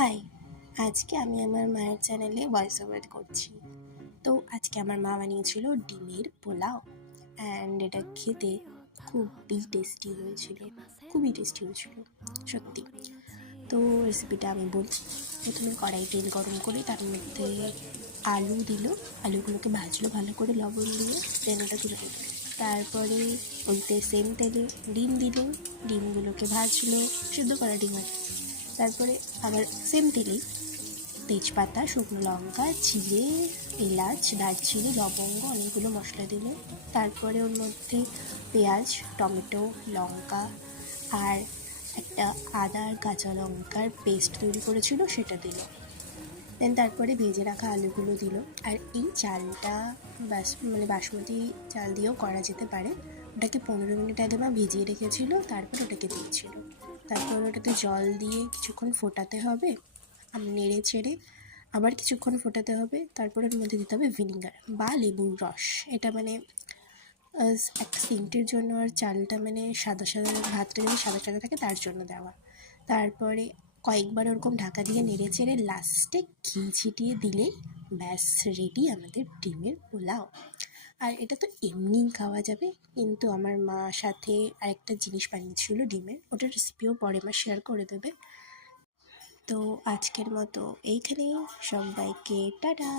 High, আজকে আমি আমার মায়ের চ্যানেলে ভয়েস ওভার করছি। তো আজকে আমার মা বানিয়েছিল ডিমের পোলাও, অ্যান্ড এটা খেতে খুবই টেস্টি হয়েছিল সত্যি। তো রেসিপিটা আমি বলছি। প্রথমে কড়াই তেল গরম করে তার মধ্যে আলু দিল, আলুগুলোকে ভাজলো ভালো করে লবণ দিয়ে, দেন ওটা তুলে দিল। তারপরে ওইতে সেম তেলে ডিম দিল, ডিমগুলোকে ভাজলো, সিদ্ধ করা ডিম আর কি। তারপরে আবার সেম তেলেই তেজপাতা, শুকনো লঙ্কা, জিরে, এলাচ, দারচিনি, লবঙ্গ, অনেকগুলো মশলা দিল। তারপরে ওর মধ্যে পেঁয়াজ, টমেটো, লঙ্কা আর একটা আদা আর কাঁচা লঙ্কার পেস্ট তৈরি করেছিল সেটা দিল। দেন তারপরে ভেজে রাখা আলুগুলো দিল। আর এই চালটা বাসমতি চাল দিয়েও করা যেতে পারে। ওটাকে 15 মিনিট আগে মা ভিজিয়ে রেখেছিল, তারপর ওটাকে দিয়েছিল। তারপর ওটাতে জল দিয়ে কিছুক্ষণ ফোটাতে হবে, নেড়ে চেড়ে আবার কিছুক্ষণ ফোটাতে হবে। তারপর এর মধ্যে দিতে হবে ভিনিগার বা লেবুর রস। এটা একটা সেন্টের জন্য, আর চালটা সাদা সাদা, ভাতটা যদি সাদা সাদা থাকে তার জন্য দেওয়া। তারপরে কয়েকবার ওরকম ঢাকা দিয়ে নেড়ে চেড়ে লাস্টে ঘি ছিটিয়ে দিলেই ব্যাস রেডি আমাদের ডিমের পোলাও। আর এটা তো এমনিই খাওয়া যাবে, কিন্তু আমার মা সাথে আরেকটা জিনিস বানিয়েছিল ডিমের, ওটার রেসিপিও পরে মা শেয়ার করে দেবে। তো আজকের মতো এইখানেই, সবাইকে টাটা।